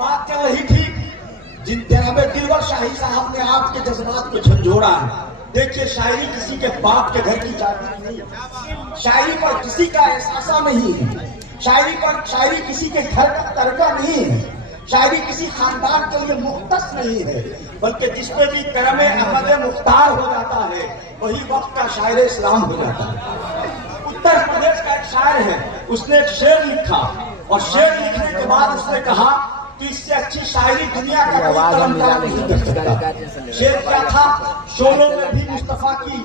बात कर रही थी जिन जनाब दिलवर शाही साहब ने आपके जज्बात को झंझोड़ा है। देखिए, शायरी किसी के बाप के घर की जागीर नहीं है, शायरी पर किसी का एहसासा नहीं है, शायरी किसी के घर का तड़का नहीं है, शायरी किसी खानदान के लिए मुख्तस नहीं है, बल्कि जिसपे भी करम अहमद मुख्तार हो जाता है वही वक्त का शायर इस्लाम हो जाता है। उत्तर प्रदेश का एक शायर है, उसने एक शेर लिखा और शेर लिखने के बाद उसने कहा कि इससे अच्छी शायरी दुनिया का कोई कलमकार नहीं कर सकता। शेर क्या था? शोरों में भी मुस्तफा की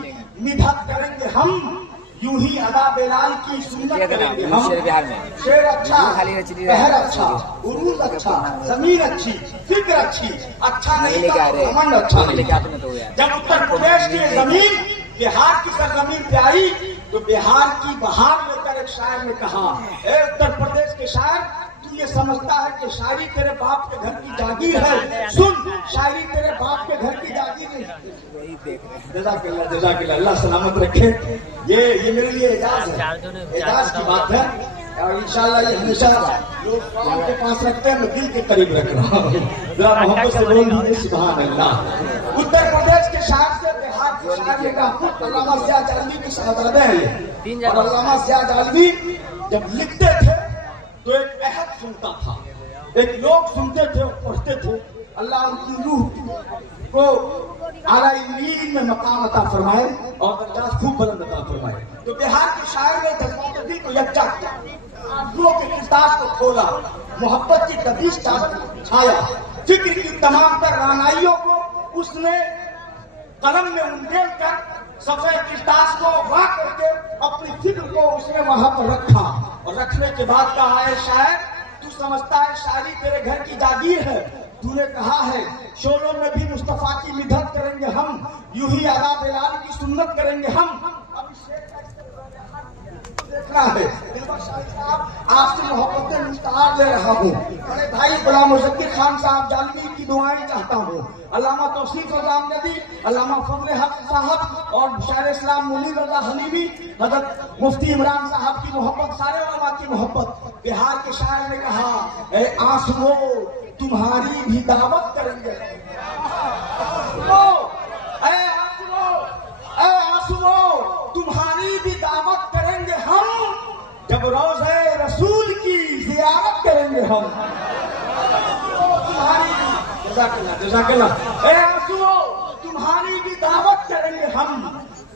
मिदहत करेंगे हम, यूं ही अदा बेलाल की सुन्नत करेंगे हम। शेर अच्छा, पहर अच्छा, उरूज अच्छा, जमीन अच्छी, फिक्र अच्छी, अच्छा नहीं था घमंड अच्छा नहीं। जब उत्तर प्रदेश की जमीन बिहार की सरजमीन पे आई तो बिहार की बहार लेकर एक शायर ने कहा, ए उत्तर प्रदेश के शायर, तू ये समझता है कि शायरी तेरे बाप के घर की जागीर है? सुन, शायरी तेरे बाप के घर की जागीर नहीं। जज़ाकल्लाह, अल्लाह सलामत रखे। ये मेरे लिए एजाज है, एजाज की बात है और इंशाल्लाह ये हमेशा लोग आपके पास रखते हैं, मैं दिल के करीब रख रहा हूँ। जरा मोहब्बत से बोल दीजिए सुभान अल्लाह। उत्तर प्रदेश के शायर से बिहार के शायर का अल्लामा ज़िया जालवी की शहादत है। और अल्लामा ज़िया जालवी जब लिखते थे तो एक अहद सुनता था, एक लोग सुनते थे और पढ़ते थे। अल्लाह उनकी रूह को आला इल्लीन में मकाम अता फरमाए और दर्जात खूब बुलंद अता फरमाए। तो बिहार के शायर ने जज्बात दिल को यकजा किया, आरज़ुओं के किरदार को खोला, मोहब्बत की तबीज चादर छाया, फिक्र की तमाम तर रानाइयों को उसने कलम में उंडेल कर सफेद किरदार को वाह करके अपनी फिक्र को उसने वहां पर रखा और रखने के बाद कहा है, शायर तू समझता है शायरी तेरे घर की जागीर है? तूने कहा है शोरों में भी मुस्तफा की मिदहत करेंगे हम, यूं ही अदा बेलाल की सुन्नत करेंगे हम। अब देखना है दिलवर शाही साहब, आपसे मोहब्बतें मुस्तार ले रहा हूँ। बड़े भाई गुलाम मुज़क्किर खान साहब जालवी की दुआएं चाहता हूँ। अल्लामा तौसीफ रज़ा अमजदी, अल्लामा फजल हक साहब और शायर इस्लाम मुनीर रज़ा हनीमी, हज़रत मुफ्ती इमरान साहब की मोहब्बत, सारे उलमा की मोहब्बत। बिहार के शायर ने कहा, ए आंसुओं तुम्हारी भी दावत करेंगे, तुम्हारी भी दावत करेंगे हम, जब रोज़े रसूल की ज़ियारत करेंगे हम। तुम्हारी जज़ाकल्लाह, ए आंसुओं तुम्हारी भी दावत करेंगे हम,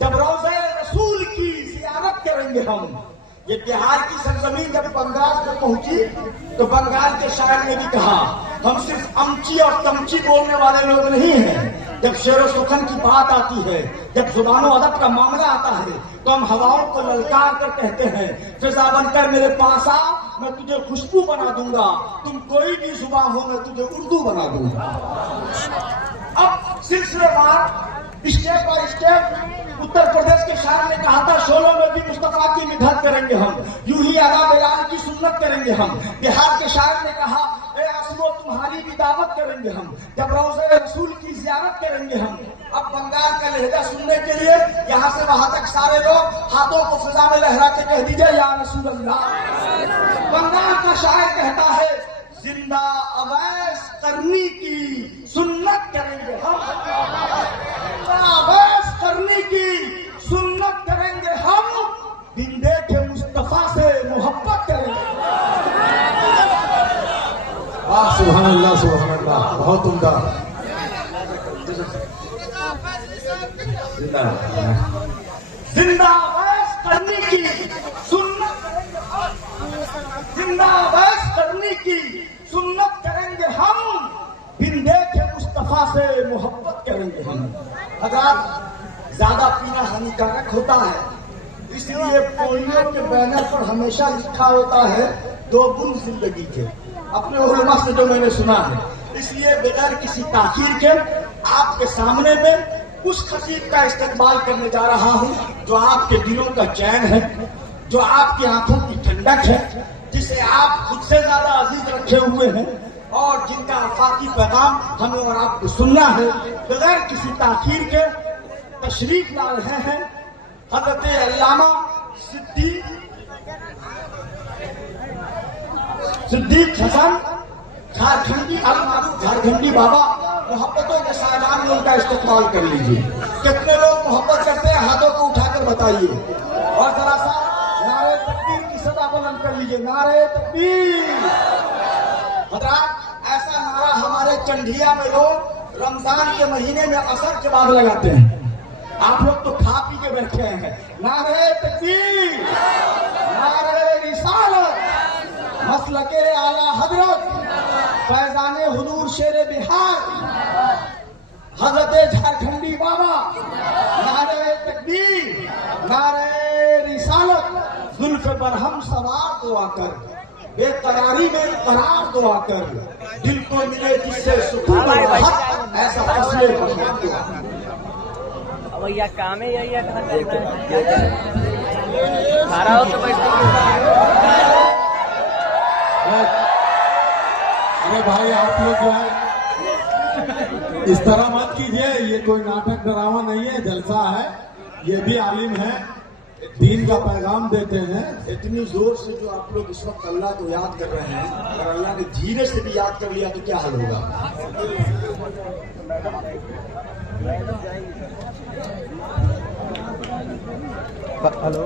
जब रोज़े रसूल की ज़ियारत करेंगे हम। ये बिहार की सरजमीन जब बंगाल तक पहुंची तो बंगाल के शायर ने भी कहा, हम सिर्फ अमची और तमची बोलने वाले लोग नहीं हैं। जब शेर सुखन की बात आती है, जब जुबानो अदब का मामला आता है तो हम हवाओं को ललकार कर कहते हैं, फिजा बनकर मेरे पास आ, मैं तुझे खुशबू बना दूंगा, तुम कोई भी जुबां हो मैं तुझे उर्दू बना दूंगा। अब सिलसिलेवार step by step Uttar Pradesh के शायर ने कहा था, शोलों में भी मुस्तफा की मिदहत करेंगे हम, यूं ही अदा बेलाल की सुन्नत करेंगे हम। बिहार के शायर ने कहा, ए आंसुओं तुम्हारी भी दावत करेंगे हम, जब रोज़े रसूल की ज़ियारत करेंगे हम। अब बंगाल का लहजा सुनने के लिए यहाँ से वहां तक सारे लोग हाथों को फिजा में लहरा के कह दीजिए या रसूल अल्लाह। बंगाल का शायर कहता है, जिंदा अवैस करनी की सुन्नत करेंगे हम, अवैस करनी की सुन्नत करेंगे हम, दिन देखे मुस्तफा से मोहब्बत करेंगे। वाह सुभान अल्लाह, सुभान अल्लाह, बहुत उम्दा। जिंदा अवैस करनी की सुन्नत करेंगे हम, जिंदा अवैस करनी की सुन्नत करेंगे हम, बिन देखे मुस्तफा से मोहब्बत करेंगे हम। अगर ज्यादा पीना हानिकारक होता है, इसलिए पोलियो के बैनर पर हमेशा लिखा होता है 2 बूंद जिंदगी के, अपने उलमा से जो मैंने सुना है। इसलिए बगैर किसी ताखीर के आपके सामने में उस खतीब का इस्तेमाल करने जा रहा हूँ जो आपके दिलों का चैन है, जो आपकी आंखों की ठंडक है, जिसे आप खुद से ज्यादा अजीज रखे हुए हैं और जिनका आफाकी पैगाम हमें और आपको सुनना है। बगैर किसी ताखीर के तशरीफ ला रहे हैं हज़रत अल्लामा सिद्दीक हसन झारखंडी झारखंडी बाबा मोहब्बतों के सामान में उनका इस्तेमाल कर लीजिए। कितने लोग मोहब्बत करते हैं, हाथों को उठाकर बताइए। और जरा सा नारे तकबीर की सदा बुलंद कर लीजिए, नारे तकबीर। हजरात, ऐसा नारा हमारे चंडिया में लोग रमजान के महीने में असर के बाद लगाते हैं। आप लोग तो खा पी के बैठे हैं। नारे तकबीर, नारे रिसालत, मसलके आला हजरत, फैजाने हुजूर शेरे बिहार, हजरत झारखंडी बाबा। नारे तकबीर, नारे रिसालत, जुल्फ पर हम सवार दुआ कर, बेकरारी में करार दुआ कर, दिल को मिले जिससे सुकून और राहत, ऐसा फैसले फरमा दुआ। भैया काम है यही है, सारा हो तो अरे भाई आप लोग जो है इस तरह मत कीजिए, ये कोई नाटक ड्रामा नहीं है, जलसा है। ये भी आलिम है, दीन का पैगाम देते हैं। इतनी जोर से जो आप लोग इस वक्त अल्लाह को याद कर रहे हैं, अगर अल्लाह ने धीरे से भी याद कर लिया तो क्या हाल होगा। हेलो,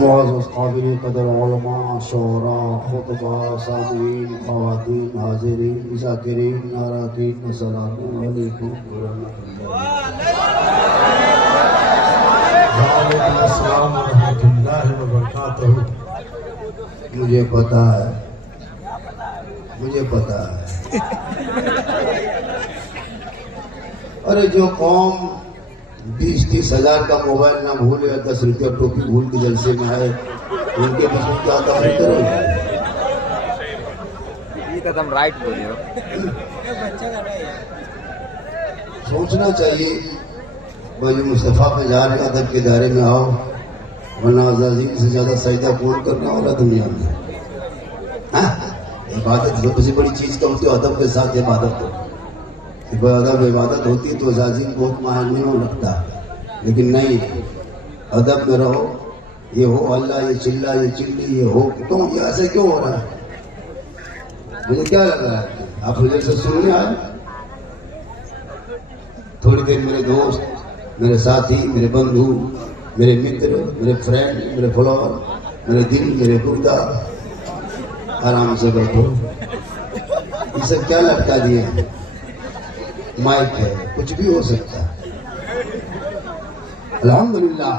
मुअज़्ज़ज़ क़ाबिल क़दर उलमा, शुअरा, खुतबा, सामीईन, ख़वातीन, हाज़िरीन, ज़ाकिरीन, नाराकीन, अस्सलामु अलैकुम व रहमतुल्लाहि व बरकातहू। मुझे पता है, मुझे पता है। अरे जो कौम 20-30 हजार का मोबाइल ना भूले या 10 रुपया टोपी भूल के जलसे में आए, उनके बीच में क्या तफरीक करोगे? ये कदम राइट बोले हो। सोचना चाहिए भाई, मुस्तफ़ा पे जा रहे अदब के दायरे में आओ, वरना अज़ाज़ील से ज्यादा सजदा कौन करने वाला दुनिया में। इबादत सबसे बड़ी चीज क्या होती है? अदब के साथ इबादत हो। अदब इबादत होती तो अज़ाज़ील बहुत माहिर नहीं हो लगता, लेकिन नहीं, अदब में रहो। ये हो अल्लाह, ये चिल्ला, ये चिल्ली, ये हो क्यों, ये ऐसे क्यों हो रहा है? मुझे क्या लग रहा है आप मुझे से सुनने आए? थोड़ी देर मेरे दोस्त, मेरे साथी, मेरे बंधु, मेरे मित्र, मेरे फ्रेंड, मेरे फॉलोअर, मेरे दिल, मेरे गुर्दा, आराम से बैठो। ये सब क्या लटका दिए? माइक है, कुछ भी हो सकता है। अल्हम्दुलिल्लाह,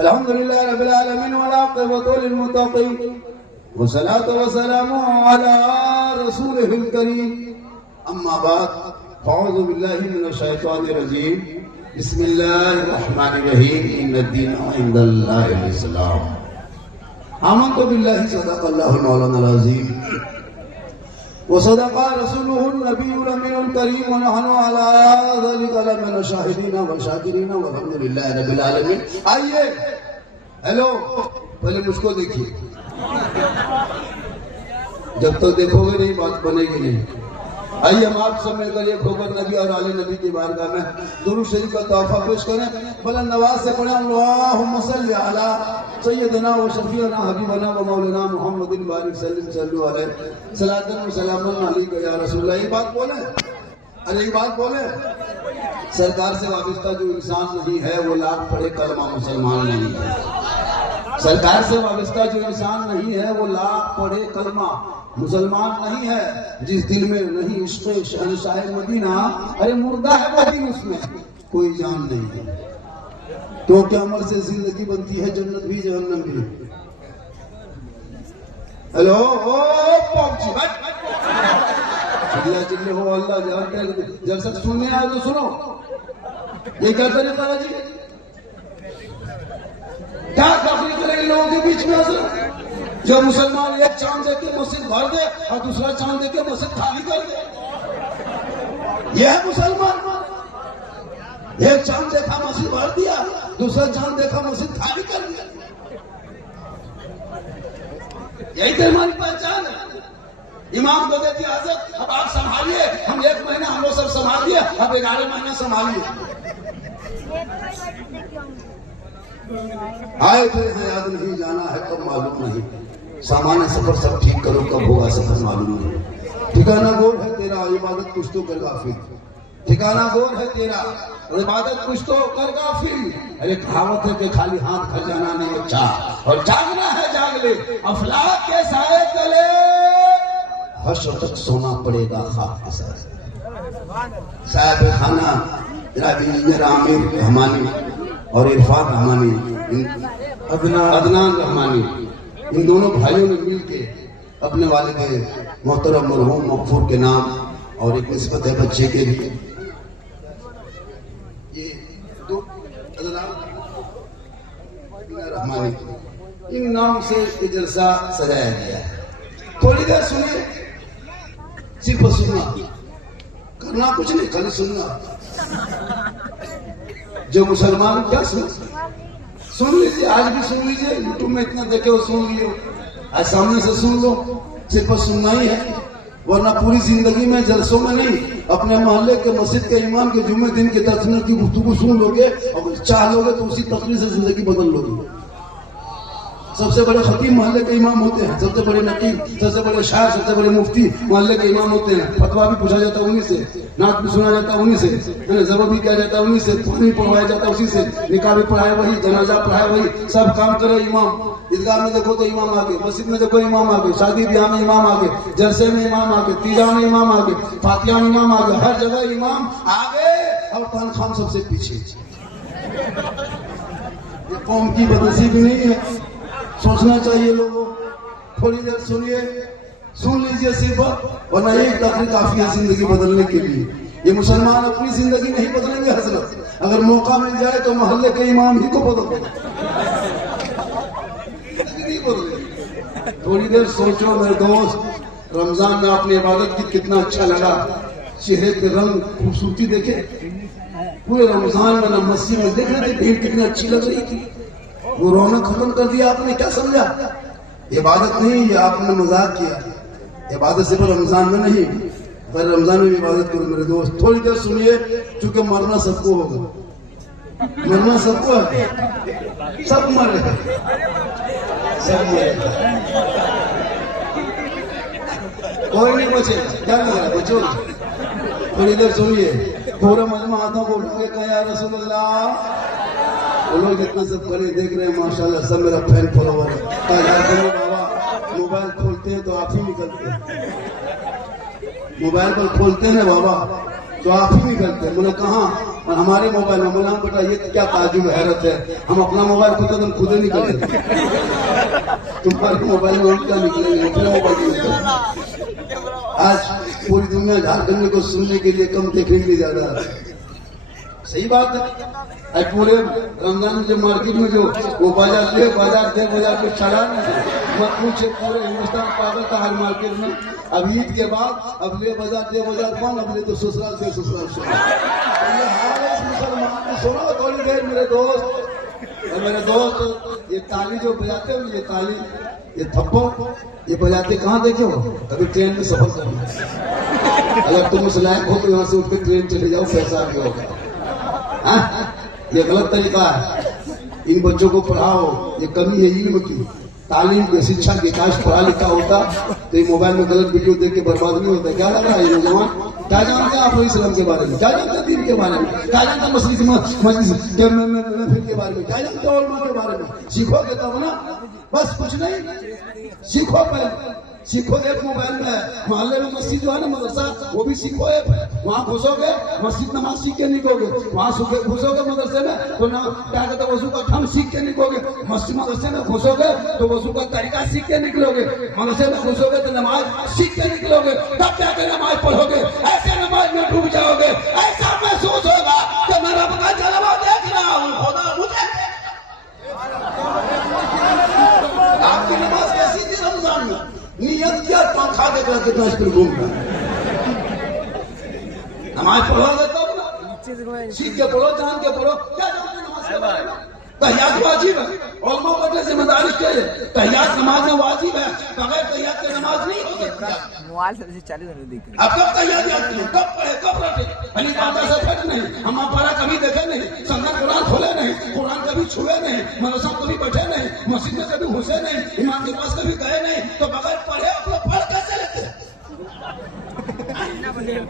अल्हम्दुलिल्लाह रब्बिल आलमीन व आक़िबतु लिल मुत्तक़ीन व सलातु व सलामु अला रसूलिहिल करीम। अम्मा बाद, अऊज़ु बिल्लाहि मिनश शैतानिर रजीम। बिस्मिल्लाहिर रहमानिर रहीम। इन्नद-दीना इंदल्लाहिल इस्लाम। आमन्तु बिल्लाहि सदक़ल्लाहुल मौलानाल अज़ीम व सदक़ा रसूलुहुन नबियुल अमीनुल करीम व नहनु अला ज़ालिका लमिन शाहिदीन व शाकिरीन वल्हम्दुलिल्लाहि रब्बिल आलमीन। आइए, हेलो, पहले मुझको देखिए, जब तक देखोगे नहीं बात बनेगी नहीं। आइए हम आप सब मिलकर ये खोकर नबी और आले नबी की बारगाह में दुरूद शरीफ का तोहफा पेश करें। बुलंद आवाज से पढ़ें, अल्लाहुम्मा सल्लि अला सय्यदना व शफीअना हबीबना व मौलाना मुहम्मदिन बारिक सल्लल्लाहु अलैहि सलातन व सलामन अलैका या रसूलल्लाह। ये बात बोले, अरे एक बात बोले, सरकार से वाबिस्ता जो इंसान नहीं है वो लाख पढ़े कलमा मुसलमान नहीं है। सरकार से वाबिस्ता जो इंसान नहीं है वो लाख पढ़े कलमा मुसलमान नहीं है। जिस दिल में नहीं इश्क़ शहंशाह मदीना, अरे मुर्दा है वो दिन, उसमें कोई जान नहीं है। क्योंकि अमल से जिंदगी बनती है, जन्नत भी जहन्नम भी। हेलो, ओ पहुंची चिल्ला चिल्ले हो अल्लाह जानते हैं। जब तक सुनने आए तो सुनो, ये क्या तरीका है जी? क्या तकलीफ करेंगे लोगों के बीच में? असर जो मुसलमान एक चांद देके मस्जिद भर दे और दूसरा चांद देके मस्जिद खाली कर दे, यह है मुसलमान। एक चांद देखा मस्जिद भर दिया, दूसरा चांद देखा मस्जिद खाली कर दिया। यही तो हमारी पहचान है। इमाम को देती आज़ाद, अब आप संभालिए, हम 1 महीना हम लोग सब संभालिए, अब 11 महीना संभालिए। आए थे हैं याद नहीं, जाना है कब मालूम नहीं। सामान्य सफर सब ठीक करो, कब होगा सफर मालूम नहीं। ठिकाना गोर है तेरा, इबादत कुछ तो कर गाफिल। ठिकाना गोर है तेरा और इबादत कुछ तो कर गाफिल। अरे कहावत है कि खाली हाथ खजाना नहीं अच्छा, और जागना है जाग ले अफलाक के साए तले, हश्र तक सोना पड़ेगा खाक के साए। साहब खाना जनाब इंजीनियर आमिर रहमानी और इरफान रहमानी, अदनान रहमानी, इन दोनों भाइयों ने मिलके अपने वालिद मोहतरम मरहूम मगफूर के नाम और एक निस्बत है बच्चे के लिए, ये दो रहमानी, इन नाम से ये जलसा सजाया गया है। थोड़ी देर सुनिए, सिर्फ सुनना, करना कुछ नहीं, खाली सुनना। जो मुसलमान क्या सुन लीजिए, आज भी सुन लीजिए, यूट्यूब में इतना देखे हो सुन लियो, आज सामने से सुन लो, सिर्फ सुनना ही है। वरना पूरी जिंदगी में जलसों में नहीं, अपने मोहल्ले के मस्जिद के इमाम के जुम्मे दिन के तकरीर की गुफ्तगू सुन लोगे और चाह लोगे तो उसी तकरीर से जिंदगी बदल लोगे। सबसे बड़े खतीब मोहल्ले के इमाम होते हैं, सबसे बड़े नकीब, सबसे बड़े शायर, सबसे बड़े मुफ्ती मोहल्ले के इमाम होते हैं। फतवा भी पूछा जाता है उन्हीं से, नात भी सुना जाता है उन्हीं से, जरूर भी किया जाता है उन्हीं से, कुछ भी पढ़वाया जाता है उसी से, निकाह भी पढ़ाए वही, जनाजा पढ़ाए वही, सब काम करे इमाम। ईदगाह में देखो तो इमाम आगे, मस्जिद में देखो इमाम आगे, शादी ब्याह में इमाम आगे, जलसे में इमाम आगे, तीजा में इमाम आगे, फातिहा में इमाम आगे, हर जगह इमाम आगे और तनख्वाह सबसे पीछे। ये कौम की बदनसीबी नहीं है, सोचना चाहिए लोगों। थोड़ी देर सुनिए, सुन लीजिए सिर्फ, वरना एक तकरीर काफी है जिंदगी बदलने के लिए। ये मुसलमान अपनी जिंदगी नहीं बदलेंगे हजरत, अगर मौका मिल जाए तो मोहल्ले के इमाम ही को बदल दो। थोड़ी देर सोचो मेरे दोस्त, रमजान में अपनी इबादत की कितना अच्छा लगा, चेहरे के रंग खूबसूरती देखे। पूरे रमजान में ना मस्जिद में देख रहे थे भीड़ कितनी अच्छी लग रही थी, वो रौनक खत्म कर दिया आपने। क्या समझा? इबादत नहीं, ये आपने मजाक किया। इबादत सिर्फ रमजान में नहीं, पर रमजान में भी इबादत करो मेरे दोस्त। थोड़ी देर सुनिए, क्योंकि मरना सबको होगा, मरना सबको है, सब मरे, सब मरे, कोई नहीं बचे। क्या कर रहा है बचो? थोड़ी देर सुनिए, पूरा मजमा हाथों को उठाके कहा या रसूलुल्लाह। वो लोग जितना सब करे देख रहे हैं माशाल्लाह, सब मेरा फैन फॉलोवर है। बाबा मोबाइल खोलते हैं तो आप ही निकलते हैं, मोबाइल पर खोलते हैं बाबा तो आप ही निकलते हैं। बोले कहाँ? और हमारे मोबाइल में। बोला बेटा ये क्या ताजुब हैरत है, हम अपना मोबाइल खोलते तो हम खुद ही निकलते, तुम्हारे मोबाइल में हम क्या निकलेंगे, अपने मोबाइल में निकलेंगे। आज पूरी दुनिया झारखंड को सुनने के लिए कम, देखने के लिए ज्यादा है। सही बात है। आज पूरे रमजान में जो मार्केट में जो वो बाजार थे कुछ चढ़ा नहीं, मत पूछे, पूरे हिंदुस्तान पागल था हर मार्केट में। अब ईद के बाद अब ले बाजार बंद, अब ले तो ससुराल से ससुराल से। ये हाल है मुसलमान को। सुनो थोड़ी देर मेरे दोस्त, ये ताली जो बजाते हो, ये ताली, ये थप्पो, ये बजाते कहाँ देखे हो? कभी ट्रेन में सफर करना, अगर तुम उस लायक हो तो यहाँ से उठ के ट्रेन चले जाओ, पैसा भी होगा। ये गलत तरीका है। इन बच्चों को पढ़ाओ, ये कमी है इल्म की, तालीम की, शिक्षा की। काश पढ़ा लिखा होता तो ये मोबाइल में गलत वीडियो देख के बर्बाद नहीं होता। क्या लग रहा है ये नौजवान? क्या जानते हैं आप इस्लाम के बारे में? क्या जानते हैं दीन के बारे में? क्या जानते हैं मस्जिद के बारे में? क्या जानते हैं उलमा के बारे में? सीखोगे तब ना, बस कुछ नहीं, सीखो पहले, सीखो। एक मोबाइल में मोहल्ले में मस्जिद जो है ना, मदरसा, वो भी सीखो। वहाँ घुसोगे, मस्जिद नमाज सीख के निकलोगे। वहाँ घुसोगे मदरसे में तो ना क्या कहते हैं, वजू का ठम सीख के निकलोगे। मस्जिद मदरसे में घुसोगे तो वजू का तरीका सीख के निकलोगे। मदरसे में घुसोगे तो नमाज सीख के निकलोगे। तब जाके नमाज पढ़ोगे, ऐसे नमाज में डूब जाओगे, ऐसा महसूस होगा कि मैं रब का जलवा देख रहा हूँ, खुदा मुझे। आपकी नमाज कैसी थी रमजान में? नियत क्या? पंखा देखा कितना स्पीड घूम रहा है। नमाज पढ़ोगे तब ना, सीख के पढ़ो, जान के पढ़ो। क्या जानते नमाज के बारे में? तहियात वाजिब है, उलमा बैठे जिम्मेदारी के लिए। तहियात नमाज में वाजिब है, बगैर तहियात के नमाज नहीं हो सकती। मोबाइल से चालू कर देख। अब कब तहियात याद किए, कब पढ़े, कब रटे? अली बात ऐसा फट नहीं, हम पढ़ा कभी देखे नहीं। छुए नहीं, मदरसा कभी बैठे नहीं, मस्जिद में कभी घुसे नहीं, इमाम के पास कभी गए नहीं, तो बगैर पढ़े आप लोग पढ़ कैसे लेते हैं?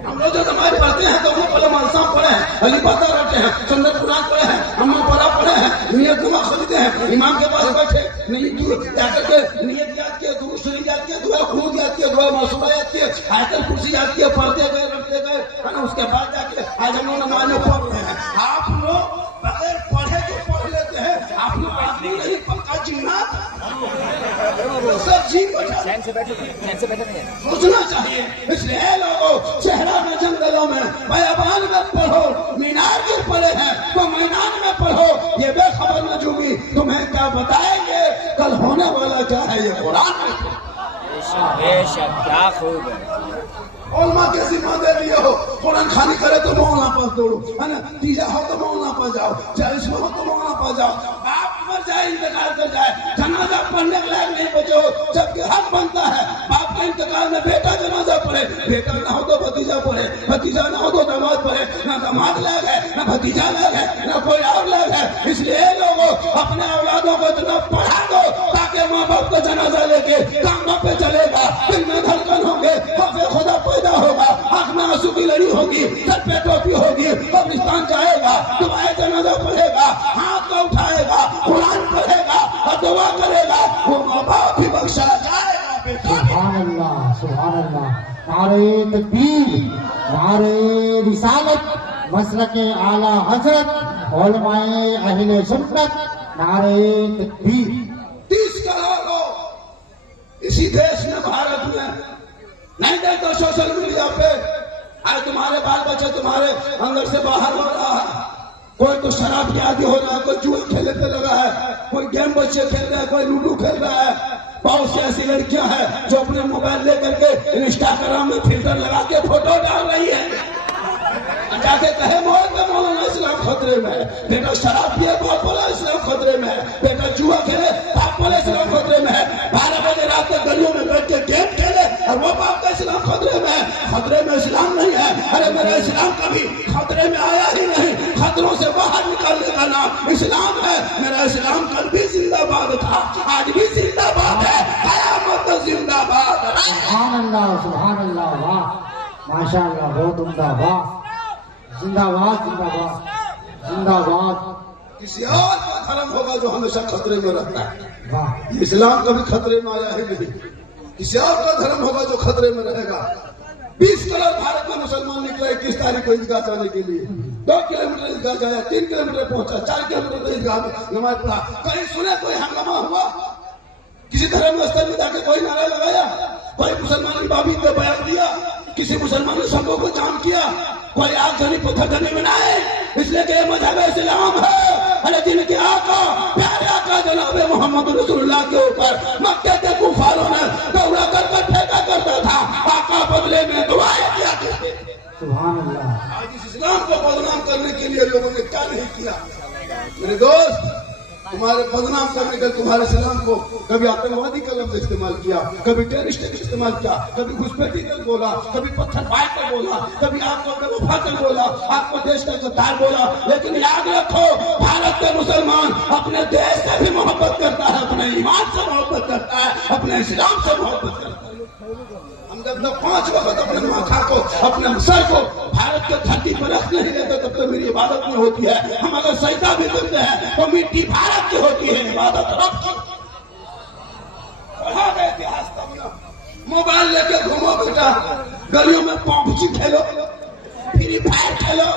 हम लोग जो नमाज पढ़ते हैं तो हम लोग पहले मदरसा पढ़े हैं, अली पता रटे हैं, सुंदर कुरान पढ़े हैं, अम्मा पढ़ा पढ़े हैं, नियत नुमा खरीदे हैं, इमाम के पास बैठे नहीं जाकर के नियत याद किया, दुरूद शरीफ याद किया, दुआ खुरूज याद किया, दुआ मासूमा याद किया, आयतल कुर्सी याद किया, पढ़ते गए रटते गए, है ना। उसके बाद जाके आज हम लोग नमाज में पढ़ रहे हैं। आप लोग बगैर पढ़े जो पढ़ लेते हैं, आप लोग आदमी नहीं पक्का जिन्नात सब जीव चैन से बैठे नहीं है। सोचना चाहिए। इसलिए लोगों चेहरा में जंगलों में बयाबान में पढ़ो, मीनार गिर पड़े हैं तो मैदान में पढ़ो, ये बेखबर नजूमी तुम्हें क्या बताएंगे कल होने वाला क्या है ये कुरान में। बेशक क्या खूब है। ओलमा के जिम्मा दे दिए हो, कुरान खानी करे तो मौलाना पास दौड़ो, है ना। तीजा हो तो मौलाना पास जाओ, 40 में हो तो मौलाना पास जाओ। बाप मर जाए, इंतकाल कर जाए, जनाजा पढ़ने के लायक नहीं बचे हो, जबकि हक बनता है बाप के इंतकाल में बेटा जनाजा पढ़े, बेटा ना हो तो भतीजा पढ़े, भतीजा ना हो तो दामाद पढ़े, ना दामाद लायक है, ना भतीजा लायक है, ना कोई और लायक है। इसलिए लोगों अपने औलादों को इतना पढ़ा दो ताकि माँ बाप का जनाजा लेके कामों पे चलेगा, दिल में धड़कन होंगे, खौफे खुदा पैदा होगा, आंख में आंसू की लड़ी होगी, सर पे टोपी होगी, कब्रिस्तान जाएगा, दुआए जनाजा पढ़ेगा, हाथ को उठाएगा, कुरान पढ़ेगा और दुआ करेगा, वो माँ बाप भी बख्शा जाएगा। सुभान अल्लाह, सुभान अल्लाह। नारे तकबीर, नारे रिसालत, मसलके आला हजरत, उलमाए अहले सुन्नत, नारे तकबीर। 30 करोड़ लोग इसी देश में, भारत में नहीं देखते सोशल मीडिया पे, अरे तुम्हारे बाल बच्चे तुम्हारे अंदर से बाहर हो रहा है। कोई तो शराब के आदि हो रहा है, कोई जुआ खेलने पे लगा है, कोई गेम बच्चे खेल रहे हैं, कोई लूडो खेल रहा है। बहुत सी ऐसी लड़कियां हैं जो अपने मोबाइल लेकर के इंस्टाग्राम में फिल्टर लगा के फोटो डाल रही है, जाके कहे मौलाना इस्लाम खतरे में है, बेटा शराब पिए बाप बोला इस्लाम खतरे में है, बेटा जुआ खेले बाप बोला इस्लाम खतरे में है, 12 बजे रात तक गलियों में बैठ के गेम खेले और वो बाप का इस्लाम खतरे में है। खतरे में इस्लाम नहीं है। अरे मेरा इस्लाम कभी खतरे में आया ही नहीं, खतरों से बाहर निकालने का नाम इस्लाम है। मेरा इस्लाम कल भी जिंदाबाद था, आज भी जिंदाबाद है, कयामत तक जिंदाबाद। सुभान अल्लाह, सुभान अल्लाह, वाह माशाअल्लाह, बहुत उम्दा, वाह, जिंदाबाद जिंदाबाद जिंदाबाद। किसी और का धर्म होगा जो हमेशा खतरे में रहता है, वाह, इस्लाम कभी खतरे में आया ही नहीं। किसी और का धर्म होगा जो खतरे में रहेगा। 20 करोड़ भारत में मुसलमान निकले 21 तारीख को ईदगाह जाने के लिए, 2 किलोमीटर ईदगाह जाया, 3 किलोमीटर पहुंचा, 4 किलोमीटर ईदगाह में नमाज पढ़ा। कहीं सुने कोई हंगामा हुआ? किसी धर्म स्थल में जाके कोई नारा लगाया? कोई मुसलमान इमामी को बयान दिया? किसी मुसलमान ने सबों को जाम किया? कोई आग जनी पत्थर जनी बनाए? इसलिए कि ये मजहब इस्लाम है। अरे जिनके आका प्यारे आका जनाब मोहम्मद रसूलुल्लाह के ऊपर मक्के के कुफारों ने दौड़ा कर फेंका करता था, आका बदले में दुआएं किया करते थे। सुभान अल्लाह। आज इस इस्लाम को बदनाम करने के लिए लोगों ने क्या नहीं किया। मेरे दोस्त, तुम्हारे बदनाम करने का तुम्हारे इस्लाम को कभी आतंकवादी का लफ्ज इस्तेमाल किया, कभी टेररिस्ट इस्तेमाल किया, कभी घुसपैठी कर बोला, कभी पत्थर बाई कर बोला, कभी आपको बेवफा कर बोला, आपको देश का गद्दार बोला। लेकिन याद रखो, भारत के मुसलमान अपने देश से भी मोहब्बत करता है, अपने ईमान से मोहब्बत करता है, अपने इस्लाम से मोहब्बत करता है। हम जब तक 5 वक्त अपने माथा को, अपने सर को भारत के धरती पर रख नहीं लेते तब तक मेरी इबादत नहीं होती है। हम अगर सजदा भी करते हैं तो मिट्टी भारत की होती है, इबादत रब की। पढ़ा गया इतिहास तब ना। मोबाइल लेके घूमो बेटा, गलियों में पबजी खेलो, फ्री फायर खेलो,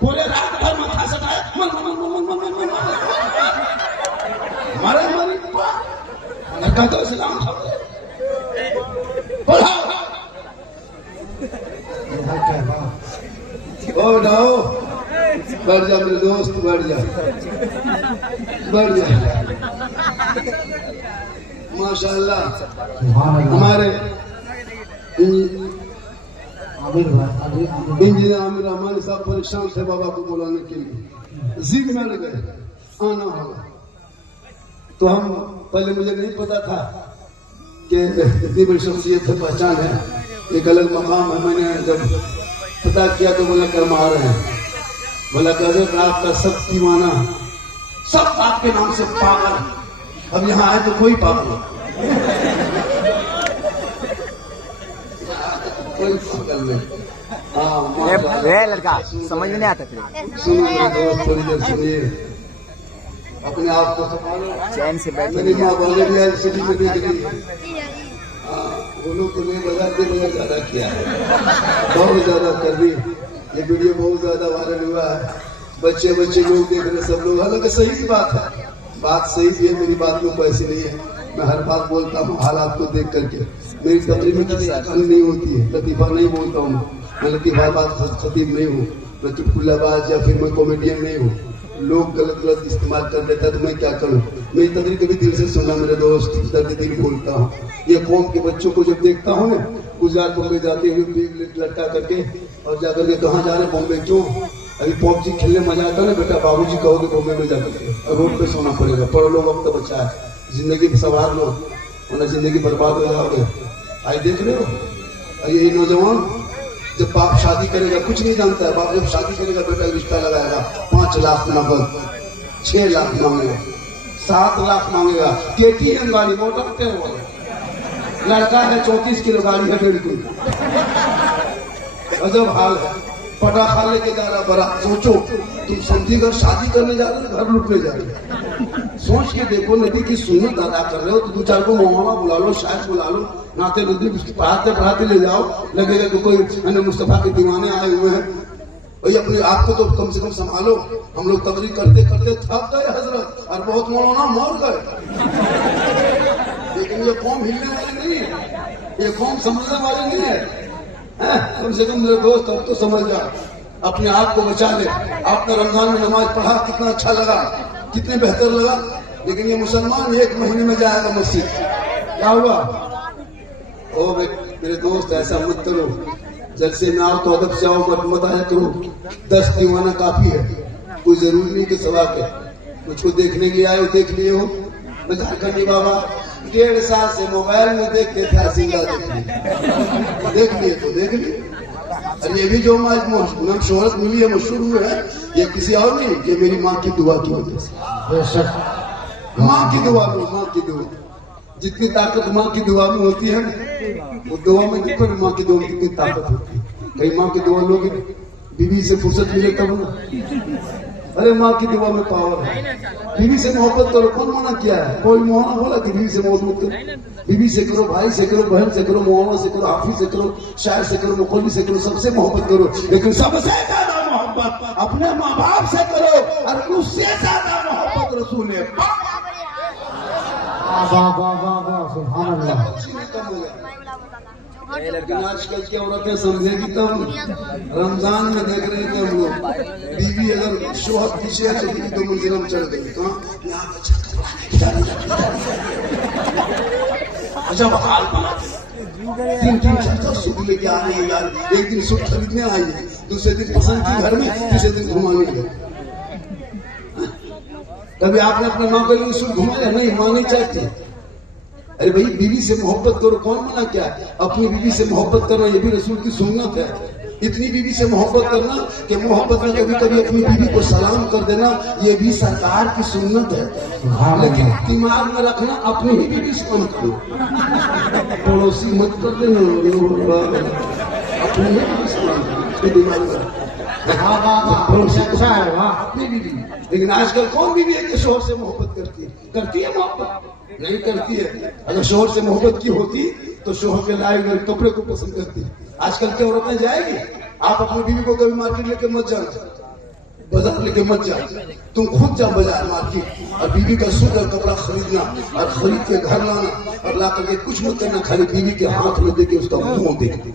पूरे रात भर माथा सटाए, मरे मरी लड़का तो इस्लाम खबर उठाओ, बढ़ जा मेरे दोस्त, बढ़ जा, बढ़ जा। माशाल्लाह हमारे इंजीनियर आमिर रहमान साहब परेशान थे बाबा को बुलाने के लिए, जिद में लग गए आना होगा। तो हम पहले मुझे नहीं पता था कि इतनी बड़ी शख्सियत है, पहचान है, एक अलग मकाम है। मैंने जब पता किया तो बोला कर आ रहे हैं, बोला कर आपका शक्तिमाना सब आपके नाम से पागल। अब यहाँ आए तो कोई पागल नहीं, कोई पागल नहीं। हाँ वे लड़का समझ में नहीं आता फिर। सुनो मेरे दोस्त, थोड़ी देर सुनिए, अपने आप को संभालो। चैन से बैठो। मेरी माँ बोले भी आज सिटी में देख रही है। वो लोग तो नहीं बजा के बहुत ज्यादा किया है, बहुत ज्यादा कर दी। ये वीडियो बहुत ज्यादा वायरल हुआ है, बच्चे लोग देख रहे, सब लोग। हालांकि सही सी बात है, बात सही भी है, मेरी बात में कोई ऐसी नहीं है। मैं हर बात बोलता हूँ हालात को देख करके। मेरी तकरीर में किसी अकल नहीं होती है, लतीफा नहीं बोलता हूँ मैं, लतीफा बात खतीब नहीं हूँ, मैं चुटकुलाबाज या फिर मैं कॉमेडियन नहीं हूँ। लोग गलत इस्तेमाल कर देता है तो मैं क्या करूँ। मेरी तकरीर कभी दिल से सुनना मेरे दोस्त, दर्द दिल बोलता हूँ। ये कौम के बच्चों को जब देखता हूँ ना, गुजरात बॉम्बे जाते हुए बैग लटका करके और जाकर के कहाँ जा रहे बॉम्बे, क्यों अभी पबजी खेलने मजा आता है ना बेटा, बाबूजी कहोगे बॉम्बे में जाकर के और रोड पे सोना पड़ेगा। पढ़ लो, वक्त बचा है, जिंदगी संवार लो वरना जिंदगी बर्बाद हो जाओगे। आज देख रहे हो यही नौजवान, जब बाप शादी करेगा कुछ नहीं जानता है, बाप जब शादी करेगा बेटा रिश्ता लगाएगा, 5 लाख नगद, 6 लाख मांगेगा, 7 लाख मांगेगा, KTM गाड़ी मोटर तेल वाला, लड़का है 34 किलो, गाड़ी है 1.5 किलो। अजब हाल है, पटाखा लेके जा रहा बड़ा। सोचो तुम समझी घर शादी करने जा रहे हो, घर लुटने जा रहे हो। सोच के देखो, नबी की सुन्नत अदा कर रहे हो तो 2-4 को मौलाना बुला लो, शायद बुला लो, नाते नजदीक उसकी पढ़ाते ले जाओ, लगेगा कि कोई मुस्तफा के दीवाने आए हुए हैं। भाई अपने आप को तो कम से कम संभालो। हम लोग तकरीर करते करते थक गए हजरत, और बहुत मौलाना मर गए। लेकिन ये कौम हिलने वाली नहीं है, ये कौम समझने वाली नहीं है। कम से कम मेरे दोस्त अब तो समझ जा, अपने आप को बचा ले। आपने रमजान में नमाज पढ़ा, कितना अच्छा लगा, कितने बेहतर लगा। लेकिन ये मुसलमान 1 महीने में जाएगा मस्जिद, क्या हुआ? ओ मेरे दोस्त ऐसा मत करो, जलसे में आओ तो अदब से आओ, मत आया करो। 10 दीवाना काफी है, कोई जरूरी नहीं कि सवा के मुझको देखने के लिए आए, देख लिए हो। मैं झारखंडी बाबा 1.5 साल से मोबाइल में देखते थे, सिंगा देख लिए तो देख लिए। और ये भी जो आज शोहरत मिली है, मशहूर हुए है, ये किसी और नहीं, ये मेरी माँ की दुआ की वजह से। माँ की दुआ लो, माँ की दुआ। जितनी ताकत माँ की दुआ में होती है, वो दुआ में देखो ना, माँ की दुआ में कितनी ताकत होती है। कहीं माँ की दुआ लोगे, बीवी से फुर्सत मिले तब ना। अरे माँ की दुआ में पावर है। बीवी से मोहब्बत करो, कौन मना किया है? कोई मोहना बोला कि बीवी से मोहब्बत करो? बीवी से करो, भाई से करो, बहन से करो, मोहना से करो, हाफिज से करो, शायर से करो, मुखल्ली से करो, सबसे मोहब्बत करो। लेकिन सबसे ज्यादा मोहब्बत अपने माँ बाप से करो, और उससे ज्यादा मोहब्बत रसूल आजकल की औरतें समझेगी तब। रमजान में देख रहे थे हम लोग, बीवी अगर शोहर पीछे है तो मंजिल हम चढ़ गई। कहाँ? अच्छा हाल बना 3-4 सूट लेके आ रही है यार। एक दिन सूट खरीदने आई है, दूसरे दिन पसंद की घर में, तीसरे दिन घुमाने गए। कभी आपने अपने माँ के लिए सूट घुमाया? नहीं, माँ नहीं चाहती। अरे भाई बीवी से मोहब्बत करो, कौन मना क्या? अपनी बीवी से मोहब्बत करना ये भी रसूल की सुन्नत है। इतनी बीवी से मोहब्बत करना कि मोहब्बत में कभी कभी अपनी बीवी को सलाम कर देना, ये भी सरकार की सुन्नत है। लेकिन दिमाग में रखना, अपनी ही बीवी से मत करो, पड़ोसी मत कर देना, अपनी ही बीवी से मत करो, दिमाग में अच्छा है अपनी बीवी। लेकिन आजकल कौन बीवी है कि शोहर से मोहब्बत करती है? करती है मोहब्बत? नहीं करती है। अगर शोहर से मोहब्बत की होती तो शोहर के लाए गए कपड़े को पसंद करती। आजकल की औरतें जाएगी। आप अपनी बीवी को कभी मार्केट लेके मत जाना, बाजार लेके मत जा, तुम खुद जा बाजार मार्केट, और बीवी का सुंदर कपड़ा खरीदना और खरीद के घर लाना, और ला करके कुछ मत करना, खाली बीवी के हाथ में देके उसका मुंह देखते,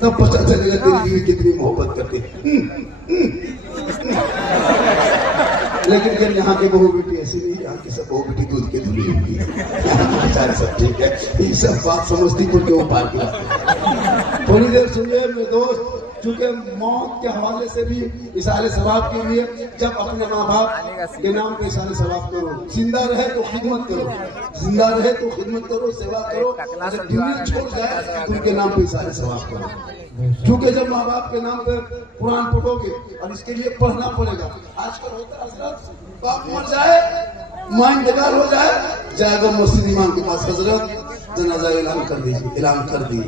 तब पता चलेगा तेरी बीवी कितनी मोहब्बत करती। लेकिन जब यहाँ के बहू बेटी ऐसी नहीं, यहाँ की सब बहू बेटी दूध के धुली होगी, बेचारे सब ठीक है। ये सब बात समस्तीपुर के ऊपर किया। थोड़ी देर सुनिए मेरे दोस्त, चूंकि मौत के हवाले से भी इशारे सवाब के लिए, जब अपने माँ बाप के नाम पे इशारे सवाब करो। जिंदा रहे तो खिदमत करो, जिंदा रहे तो खिदमत करो, सेवा करो। दुनिया छोड़ जाए तो उनके नाम पे इशारे सवाब करो। क्योंकि जब माँ बाप के नाम पे कुरान पढ़ोगे और इसके लिए पढ़ना पड़ेगा। आजकल होता है हजरत, बाप मर जाए, माँ इंतकाल हो जाए, जाएगा मस्जिद इमाम के पास, हजरत जनाजा ऐलान कर दीजिए, ऐलान कर दिए।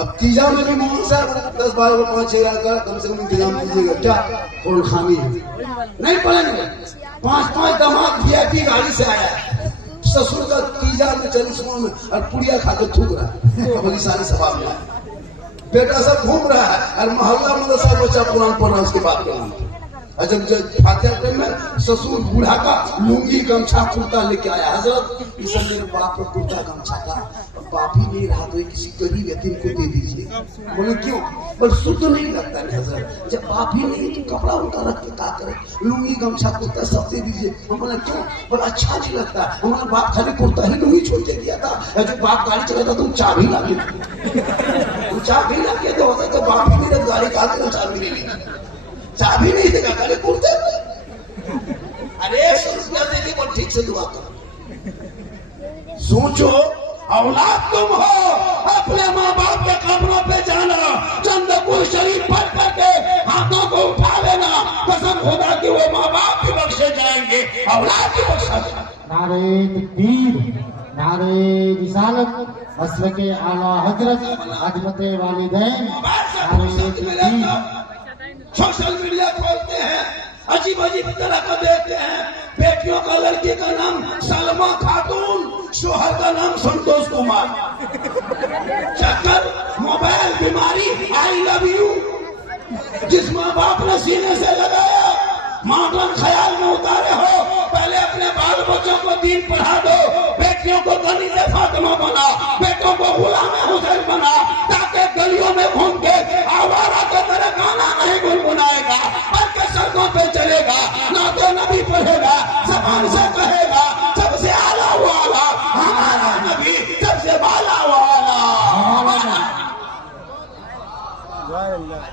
अब तीजा में भी मोहन साहब 10 12 5 6 का कम से कम इंतजाम कीजिएगा। क्या कौन खानी है, नहीं पड़ेंगे। 5 दामाद VIP गाड़ी से आया, ससुर का तीजा में 40वां में और पुड़िया खा के थूक रहा है, बड़ी सारी सवाब में बेटा सब घूम रहा है और मोहल्ला मदरसा बच्चा कुरान पढ़ रहा है उसके बाप के नाम। और जब फातिहा में ससुर बूढ़ा का लुंगी गमछा कुर्ता लेके आया, हजरत ये सब मेरे बाप का कुर्ता गमछा था, बाप ही नहीं रहा तो ये किसी गरीब यतीम को दे दीजिए। बोले क्यों? पर शुद्ध नहीं लगता है हजरत, जब बाप ही नहीं तो कपड़ा उनका रख के क्या करे, लुंगी गमछा कुर्ता सब दे दीजिए। हम बोले क्यों? बोले अच्छा नहीं लगता, हमारा बाप खाली कुर्ता ही लुंगी छोड़ के दिया था, जो बाप गाड़ी चलाता तो चाबी ला के चाबी ला के दो, तो बाप ही मेरे गाड़ी का चाबी नहीं ली, चाबी नहीं देगा, गाड़ी कुर्ते। अरे रुपया देने को ठीक से दुआ करो। सोचो औलाद तुम हो, अपने माँ बाप के कब्रों पे जाना, चंद कुल शरीफ पढ़ करके हाथों को उठा लेना, कसम खुदा की वो माँ बाप भी बख्शे जाएंगे, औलाद भी बख्शा जाएंगे। नारे तकबीर, नारे रिसालत, मसलक के आला हजरत, अजमत वालिदैन, नारे तकबीर। सोशल मीडिया खोलते हैं, अजीब अजीब तरह का देखते हैं, बेटियों का लड़की का नाम सलमा खातून, शोहर का नाम संतोष कुमार। चक्कर मोबाइल बीमारी, आई लव यू, जिस माँ बाप ने सीने से लगाया मॉडर्न ख्याल में उतारे हो, पहले अपने बाल बच्चों को दीन पढ़ा दो, बेटियों को गनीज फातिमा बना, बेटों को गुलाम हुसैन बना, ताकि गलियों में घूम के आवारा की तरह गाना नहीं गुनगुनाएगा, बल्कि सड़कों पे चलेगा, नाते नबी पढ़ेगा, जबान से कहेगा सबसे आला वाला हमारा नबी, सबसे बाला वाला।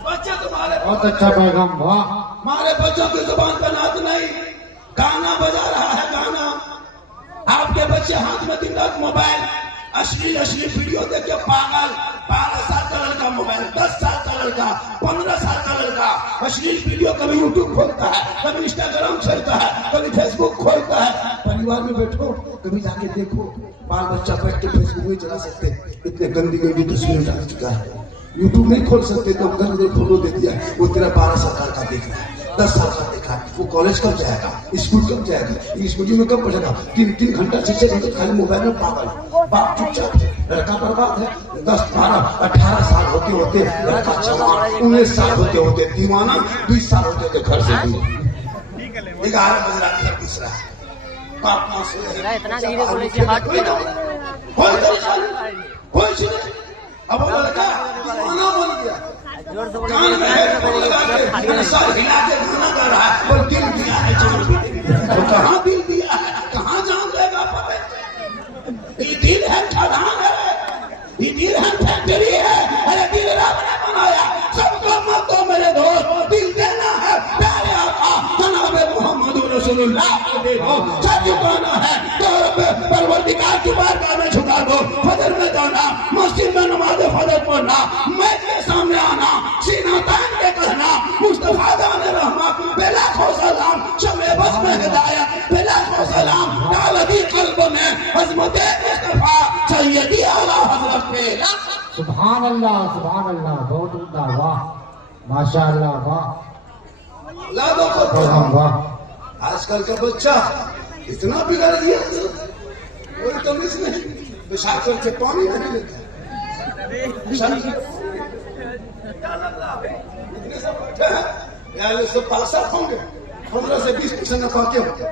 बच्चे तुम्हारे बहुत अच्छा पैगाम, वाह। हमारे बच्चों की जुबान पर नाच नहीं, गाना बजा रहा है गाना। आपके बच्चे हाथ में दिन रात मोबाइल, अश्लील वीडियो देख के पागल, 12 साल का लड़का मोबाइल, 10 साल का लड़का, 15 साल का लड़का अश्लील वीडियो, कभी यूट्यूब खोलता है, कभी इंस्टाग्राम चलता है, कभी फेसबुक खोलता है। परिवार में बैठो, कभी जाके देखो, बाल बच्चा बैठ के फेसबुक नहीं चला सकते, इतने गंदी गंदी तस्वीरें डाल चुका है। यूट्यूब नहीं खोल सकते तो गंदे फोटो दे दिया, वो तेरा 12 साल का देख रहा है, 10 साल का देखा, वो कॉलेज कब जाएगा, स्कूल कब जाएगा, स्कूल में कब पढ़ेगा, 3 घंटा 6 घंटे खाली मोबाइल में पागल। बाप चुपचाप, लड़का बर्बाद है, 10 12 18 साल होते होते लड़का जवान, 19 साल होते होते दीवाना, 20 साल होते होते घर से दूर। 11 बज रहा है, तीसरा बाप माँ से इतना धीरे बोले कि हाथ पे कोई नहीं। अब वो लड़का दीवाना बन गया, कान में हेडफोन लगा के सर हिला के गाना गा रहा है, और दिल दिया है जान भी नहीं। तो कहाँ दिल दिया है, कहाँ जान देगा पता? ये दिल है खदान है, ये दिल है फैक्ट्री है, अरे दिल रब ने बनाया, सबको मत दो मेरे दोस्त, दिल देना है प्यारे आका जनाबे मोहम्मद रसूलुल्लाह को देखो, सब झुकाना है तो परवरदिगार की बारगाह में झुका दो, फजर में जाना, मस्जिद में नमाज फजर पढ़ना, मैच के सामने आना, सीना तान के कहना मुस्तफा जाने रहमत बेलाखों सलाम, शमे बस में हिदायत बेलाखों सलाम, डाल दी कल्ब में अज़मत मुस्तफा सैयदी आला हज़रत पे। सुभान अल्लाह, बहुत उम्दा, वाह, माशाअल्लाह, वाह। औलादों को पैगाम, वाह। आजकल का बच्चा इतना बिगड़ गया, कोई तमीज नहीं, पेशाब करके पानी नहीं लेता। इतने सब बैठे हैं, यार ये सब पास होंगे, 15 से 20% न पाके होंगे,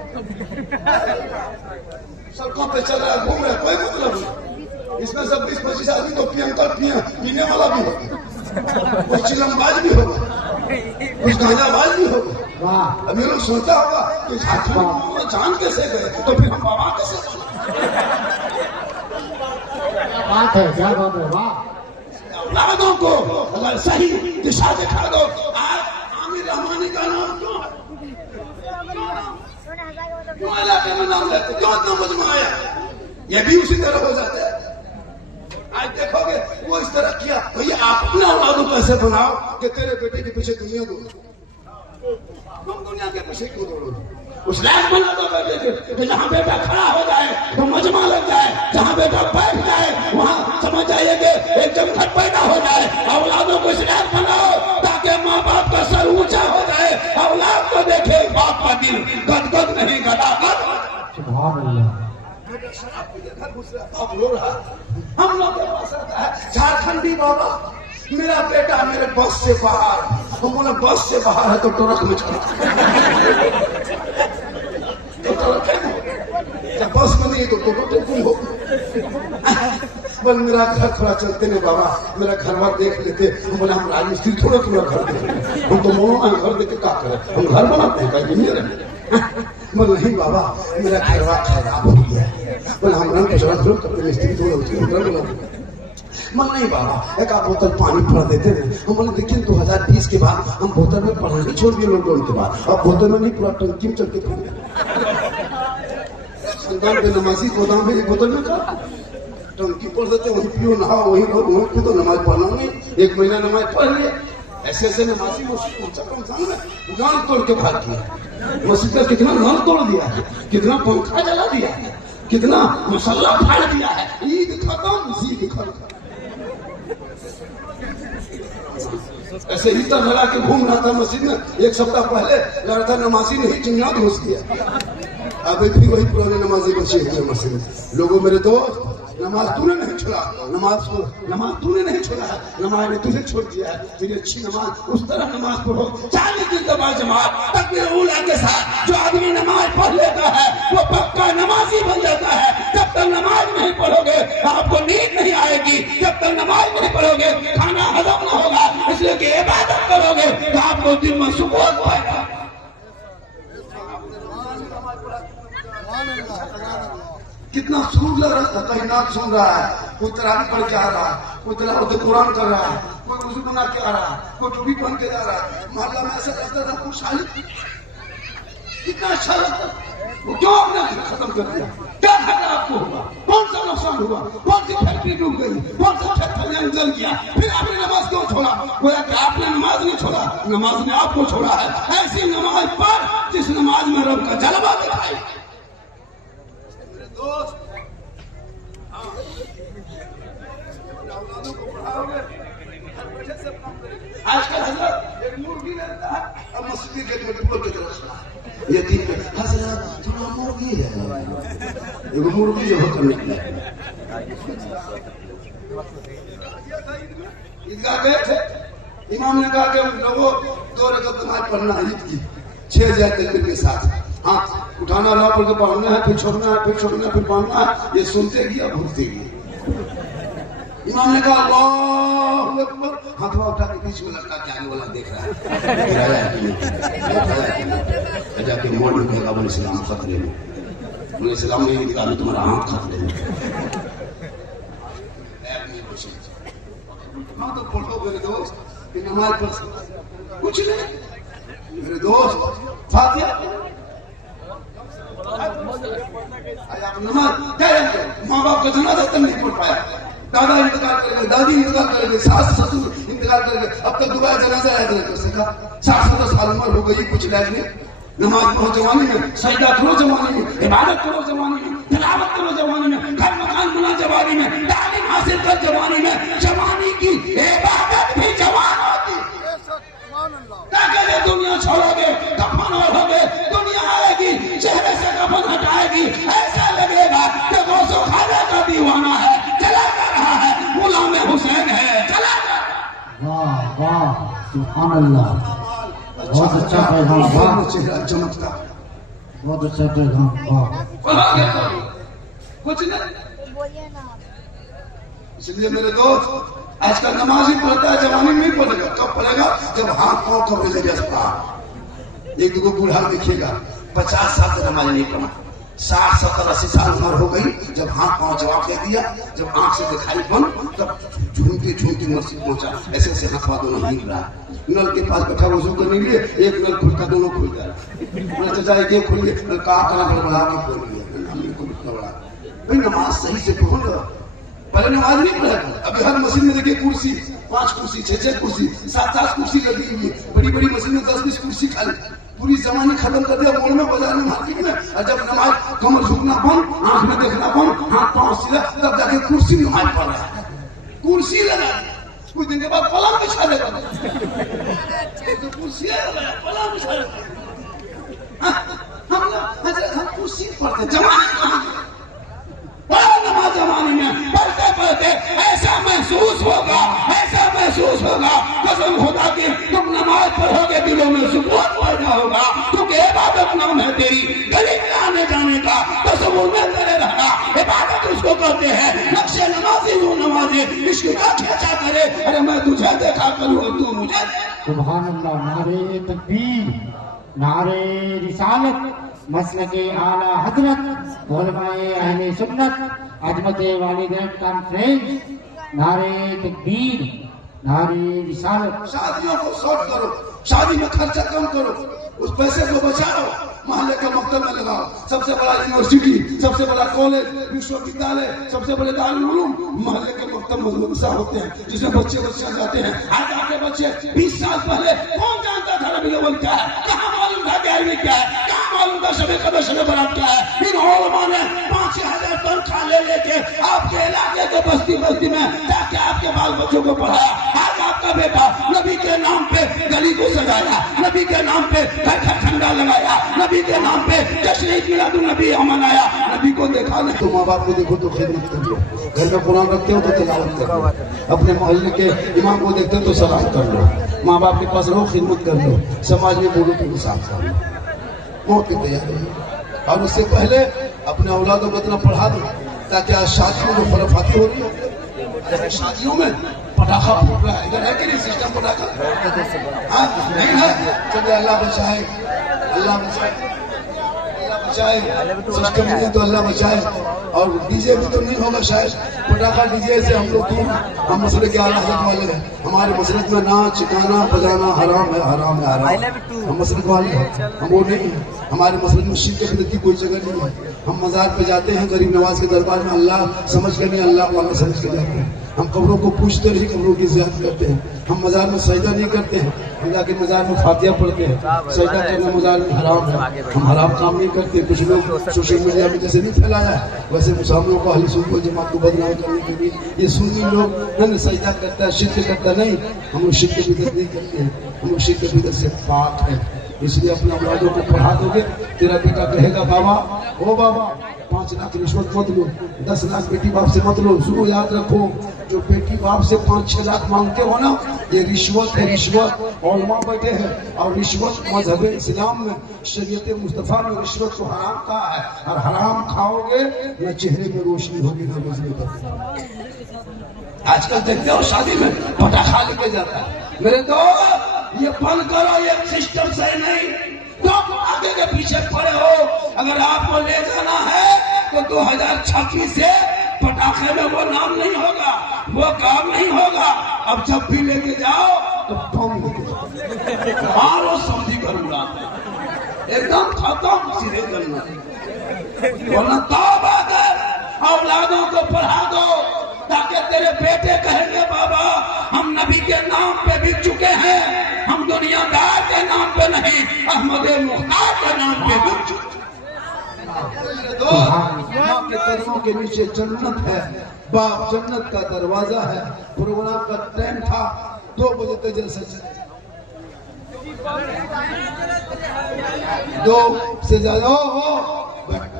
सड़कों पे चल रहा है, घूम रहा है, कोई मतलब नहीं। इसमें सब 20-25 आदमी तो पीने वाला भी होगा, कुछ चिलमबाज भी होगा, कुछ गांजाबाज भी होगा। वाह, अब ये लोग सोचता होगा कि झारखंड जान कैसे गए, तो फिर हम बाबा कैसे बने? बात है, क्या बात है, वाह। औलादों को अगर सही दिशा दिखा दो। आज आमिर रहमानी का नाम क्यों इलाके में नाम लेते, क्यों इतना मजमा आया? ये भी उसी तरह हो जाता है। आज देखोगे वो इस तरह किया। भैया आप अपने औलाद को कैसे बनाओ कि तेरे बेटे के पीछे दुनिया दौड़ो, तुम दुनिया के पीछे क्यों दौड़ोगे? उस लायक बना दो बेटे के जहाँ बेटा खड़ा हो जाए तो मजमा लग जाए, जहाँ बेटा बैठ जाए वहाँ समझ जाइए कि एक जमघट पैदा हो जाए। औलादों को इस लायक बनाओ ताकि माँ बाप का सर ऊंचा हो जाए, औलाद को देखे बाप का दिल गदगद नहीं गदागद। हम लोग के पास आता है झारखंडी बाबा, मेरा बेटा मेरे बस से बाहर। हम बोले बस से बाहर है तो ट्रक में चढ़ा, तो ट्रक है जब बस में नहीं तो टेम्पू हो। बोल मेरा घर थोड़ा चलते नहीं बाबा, मेरा घर बार देख लेते। हम बोले हम राजमिस्त्री थोड़ा पूरा घर देख लेते, हम तो मोनो घर देखे क्या करें, हम घर बनाते हैं कहीं नहीं रहे। बोल नहीं बाबा मेरा घर बार खराब हो गया। बोले हम रंग चढ़ा थोड़ा कपड़े मिस्त्री थोड़ा होती मन नहीं बाबा एक आध बोतल पानी भर देते हैं। हम बोले देखिए 2020 के बाद हम बोतल में पढ़ना ही छोड़ दिए लॉकडाउन के बाद, अब बोतल में नहीं पूरा टंकी में चल के पी संतान के नमाजी गोदाम में एक बोतल में का टंकी पढ़ देते, वही पियो नहाओ वही वही तो नमाज पढ़ना नहीं। एक महीना नमाज पढ़ लिए, ऐसे ऐसे नमाजी मस्जिद गान तोड़ के भाग किया। मस्जिद का कितना नल तोड़ दिया है, कितना पंखा जला दिया है, कितना मसल्ला फाड़ दिया है। ईद खत्म ईद खत्म ऐसे ही तो लगा के घूम रहा था मस्जिद में। एक सप्ताह पहले लड़का नमाजी नहीं चिंगात घुस गया, अभी भी वही पुराने नमाजी बचे हुए मस्जिद में। लोगों मेरे दोस्त नमाज तूने नहीं छोड़ा, नमाज तूने नहीं छोड़ा है, नमाज ने तुझे छोड़ दिया है। तेरी अच्छी नमाज उस तरह नमाज पढ़ो 40 दिन दबा जमात तकबीर उला के साथ। जो आदमी नमाज पढ़ लेता है वो पक्का नमाजी बन जाता है। जब तक नमाज नहीं पढ़ोगे आपको नींद नहीं आएगी, जब तक नमाज नहीं पढ़ोगे खाना हजम ना होगा, इसलिए कि इबादत करोगे तो आपको दिन में सुकून होगा। कितना सुर लग रहा था, कहीं नाक सुन रहा है, कोई तरावी पढ़ के आ रहा है, कोई तिलावत कुरान कर रहा है, कोई वुजू बना के आ रहा है, कोई टोपी पहन के जा रहा है। मोहल्ला में ऐसा लगता था खुशहाली, कितना अच्छा लगता। वो क्यों आपने खत्म कर दिया? क्या घाटा आपको हुआ? कौन सा नुकसान हुआ? कौन सी फैक्ट्री डूब गई? कौन सा फैक्ट्री जल गया? फिर आपने नमाज क्यों छोड़ा? गोया कि आपने नमाज नहीं छोड़ा, नमाज ने आपको छोड़ा है। ऐसी नमाज पर जिस नमाज में रब का जलवा दिखाई। दोस्त औलादों को पढ़ाओगे, आजकल हजरत एक मुर्गी रहता है और मस्जिद के मटकों की तरफ खड़ा ये दिन में हजरत थोड़ा मुर्गी है, एक मुर्गी जो होकर निकला। ईदगाह गए थे, इमाम ने कहा कि लोगों 2 रकात नमाज पढ़ना है ईद की 6 जाए तकबीर के साथ। हाथ उठाना अल्लाह पर पढ़ना है, फिर छोड़ना है, फिर छोड़ना है, फिर पढ़ना है। ये सुनते गया भूलते गए। इमाम ने कहा अल्लाहू अकबर, हाथवा उठा के बीच में लड़का जाने वाला देख रहा है। जाके मोड़ में कहेगा बोले सलाम खतरे में, बोले सलाम नहीं दिखा मैं तुम्हारा हाथ खतरे में। हाँ तो पढ़ो मेरे दोस्त, नमाज पढ़ कुछ नहीं मेरे दोस्त। फातिहा माँ बाप का जनाजा तक नहीं पढ़ पाया, दादा इंतजार करेंगे, दादी इंतजार करेंगे, सास ससुर इंतजार करेंगे, अब तक दोबारा जनाजा याद नहीं कर सका। 60 साल उम्र हो गई, कुछ लाइफ में नमाज पढ़ो जवानी में, सजदा करो जवानी में, इबादत करो जवानी में, तिलावत करो जवानी में, घर मकान बना जवानी में, तालीम हासिल कर जवानी में। जवानी की इबादत भी जवान होती। दुनिया छोड़ोगे कफन ओढ़ोगे, दुनिया आएगी चेहरे से कफन हटाएगी, ऐसा लगेगा कि वो सुखाने का दीवाना है, चला जा रहा है, गुलाम हुसैन है, चला जा। वाह वाह सुभान अल्लाह, बहुत अच्छा पैगाम, वाह चेहरा चमकता, बहुत अच्छा पैगाम, वाह कुछ नहीं। इसलिए मेरे दोस्त आजकल नमाज ही पढ़ता है, जवानी में नहीं पढ़ेगा। कब पढ़ेगा? जब हाथ पांव कपड़े से जसता। एक दो बूढ़ा दिखेगा 50 साल से नमाज नहीं पढ़ा, 60 70 80 साल उम्र हो गई, जब हाथ पांव जवाब दे दिया, जब आंख से दिखाई बंद, तब झूमते झूमते मस्जिद पहुंचा। ऐसे ऐसे हाथ दोनों हिल रहा है, नल के पास बैठा वजू करने के लिए, एक नल खुलता दोनों खुल गया। चाचा एक खुल गया, नल कहा गड़बड़ा के खोल गया। भाई नमाज सही से पढ़ो, पहले नमाज नहीं पढ़ा। अभी हर मशीन में देखिए कुर्सी, 5 कुर्सी, 6 कुर्सी, 7 कुर्सी लगी हुई है। बड़ी बड़ी मशीन में 10-20 कुर्सी खाली। पूरी जमाने खत्म कर दिया मोड़ में, बाजार में, मार्केट में। और जब नमाज कमर झुकना बंद, आंख में देखना बंद, हाथ पांव सीधा, तब जाके कुर्सी में नमाज पढ़ रहा है। कुर्सी लगा कुछ दिन के बाद पलंग बिछा देगा, कुर्सी लगा पलंग बिछा देगा। हम कुर्सी पढ़ते जमाने कहाँ नमाज जमाने में पढ़ते पढ़ते ऐसा महसूस होगा, ऐसा महसूस होगा कसम खुदा की तुम नमाज पढ़ोगे दिलों में सुकून पैदा होगा, क्योंकि इबादत नाम है तेरी गली में आने जाने का, तसव्वुर में करे रहना। इबादत उसको कहते हैं, नक्शे नमाजी हूँ नमाजी, इश्क का खींचा करे, अरे मैं तुझे देखा करूँ और तू मुझे। सुभान अल्लाह। नारे तकबीर, नारे रिसालत, मसलके आला हजरत, उलमाए अहले सुन्नत, अजमत वालिदैन कॉन्फ्रेंस, नारे तकबीर, नारे रिसालत। शादियों को शॉर्ट करो, शादी में खर्चा कम करो, उस पैसे को बचाओ, मोहल्ले के मकतब में लगाओ। सबसे बड़ा यूनिवर्सिटी, सबसे बड़ा कॉलेज, विश्वविद्यालय, सबसे बड़े दारुल उलूम मोहल्ले के मकतब मदरसा होते हैं, जिसमें बच्चे जाते हैं। आज आपके बच्चे 20 साल पहले कौन जानता था रबीउल अव्वल क्या है, कहाँ मालूम था ग्यारहवीं क्या है, कहाँ मालूम था शबे कदर शबे बरात क्या है। इन उलमा ने 5-6 हजार तनख्वाह ले लेके आपके इलाके के बस्ती बस्ती में जाके आपके बाल बच्चों को पढ़ाया। आज आपका बेटा नबी के नाम पे गली को सजाया, नबी के नाम पे घर ठंडा लगाया, नबी के नाम पे जश्न ईद मिलादुन नबी मनाया। नबी को देखा नहीं तो माँ बाप को देखो तो खिदमत कर लो, घर में कुरान रखते हो तो तिलावत कर लो, अपने मोहल्ले के इमाम को देखते हो तो सलाम कर लो, माँ बाप के पास रहो खिदमत कर लो, समाज में बोलो तो हिसाब कर लो। मौत की तैयारी है। और उससे पहले अपने औलादों को इतना पढ़ा दो ताकि आज शादियों में जो खुराफाती हो रही है, शादियों में पटाखा फूट रहा है, इधर है कि नहीं सिस्टम पटाखा? हाँ नहीं है। चलिए अल्लाह बचाए, अल्लाह बचाए, अल्लाह बचाए। सिस्टम नहीं तो अल्लाह बचाए। और डीजे भी तो नहीं होगा शायद, पटाखा डीजे से हम लोग दूर। हम मसले के आला हजरत वाले हैं, हमारे मसलक में नाच गाना बजाना हराम है, हराम है, हराम। हम मसलक वाले हैं, हम वो नहीं है। हमारे मसलक में शिरक के प्रति कोई जगह नहीं है। हम मजार पे जाते हैं गरीब नवाज के दरबार में, अल्लाह समझ कर नहीं, अल्लाह वाला समझ कर जाते हैं। हम कब्रों को पूछते नहीं, कब्रों की ज़ियारत करते हैं। हम मजार में सजदा नहीं करते हैं, हम जाके मजार में फातिहा पढ़ते हैं। सजदा करना मजार में हराम है, हम हराम काम नहीं करते। कुछ लोग सोशल मीडिया में जैसे नहीं फैलाया वैसे मुसलमानों को अहले सुन्नत वल जमात को बदनाम करने के लिए ये सुन्नी लोग न सजदा करता है, शिरक करता नहीं। हम लोग शिरक की बिदअत नहीं करते हैं, हम लोग शिरक की बिदअत से पाक है। इसलिए अपने औलादों को पढ़ा दोगे, तेरा बेटा कहेगा बाबा ओ बाबा 5 लाख रिश्वत मत लो, 10 लाख बेटी बाप से मत लो। सुनो याद रखो, जो बेटी बाप से 5-6 लाख मांगते हो ना, ये रिश्वत है, रिश्वत। उलमा बैठे हैं और रिश्वत मजहब इस्लाम में शरीयत मुस्तफा में रिश्वत को हराम कहा है। और हराम खाओगे न चेहरे में रोशनी होगी न रोशनी होगी। आजकल देखते हो शादी में पटाखा लेके जाता है। मेरे दोस्त ये बंद करो, ये सिस्टम सही नहीं। तो आगे के पीछे पड़े हो, अगर आपको ले जाना है तो 2026 से पटाखे में वो नाम नहीं होगा, वो काम नहीं होगा। अब जब भी लेके जाओ तो बम मारो, समझी कर उड़ाते एकदम खत्म, सीधे करना। वरना तौबा कर, औलादों को पढ़ा दो ताकि तेरे बेटे कहेंगे बाबा हम नबी के नाम पे बिक चुके हैं, हम दुनियादार के नाम पे नहीं, अहमद मुख्तार के नाम पे बिक चुके। माँ के कदमों के नीचे जन्नत है, बाप जन्नत का दरवाजा है। प्रोग्राम का टाइम था 2 बजे तक जलसा चले, 2 से ज्यादा हो बैठ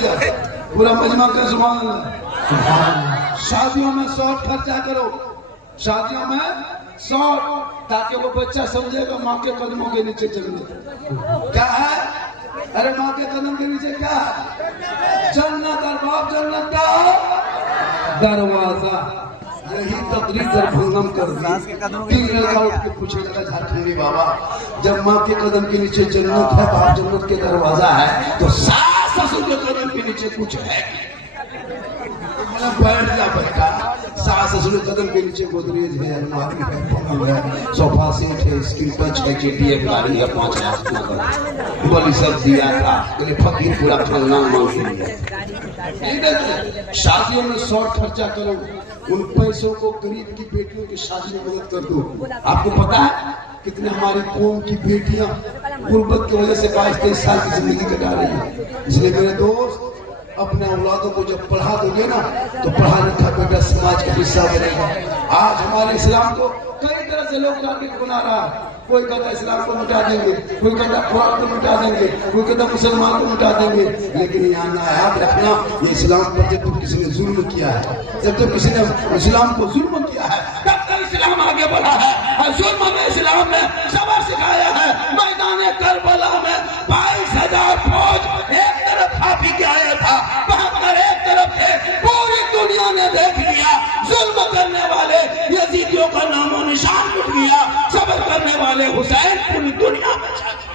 जा, पूरा मजमा का सुभान अल्लाह। शादियों में शॉर्ट खर्चा करो, शादियों में शॉर्ट, ताकि वो बच्चा समझेगा माँ के कदमों के नीचे जन्नत क्या है। अरे माँ के कदम के नीचे क्या है? जन्नत। और बाप जन्नत का दरवाजा। यही तकरीर दरभंगम कर दी। 3 लड़का उठ के पूछने लगा झारखंडी बाबा, जब माँ के कदम के नीचे जन्नत है, बाप जन्नत के दरवाजा है, तो सास ससुर के कदम के नीचे कुछ है? बैठ जा बेटा, सास ससुर कदम के नीचे गोदरेज है, अलमारी है, पलंग है, सोफा सेट है, स्क्रीन टच है, चेटी है, गाड़ी है, 5 लाख बोली सब दिया था, बोले फकीर पूरा फलना मांग लिया। शादियों में शॉर्ट खर्चा करो, उन पैसों को गरीब की बेटियों की शादी में मदद कर दो। आपको पता है कितने हमारी कौम की बेटियां गुर्बत की वजह से 22-23 साल की जिंदगी कटा रही है। इसलिए मेरे दोस्त, अपने औलादों को जब पढ़ा दोगे ना तो पढ़ा लिखा बेटा समाज का हिस्सा बनेगा। आज हमारे इस्लाम को कई तरह से लोग टारगेट बना रहा है। कोई कहता इस्लाम को मिटा देंगे, कोई कहता कुरान को मिटा देंगे, कोई कहता मुसलमान को मिटा देंगे। लेकिन यहाँ ना याद रखना, ये इस्लाम पर जब तक किसी ने जुल्म किया है, जब तक किसी ने इस्लाम को जुल्म किया है, तब तक इस्लाम आगे बढ़ा है। और जुल्म में इस्लाम ने सबक सिखाया है। मैदान करबला में 22,000 फौज एक तरफ हाफी के आया था, बहत्तर एक तरफ थे। पूरी दुनिया ने देख लिया, जुल्म करने वाले यजीदियों का नामो निशान मिट गया, सबर करने वाले हुसैन पूरी दुनिया में छा गए।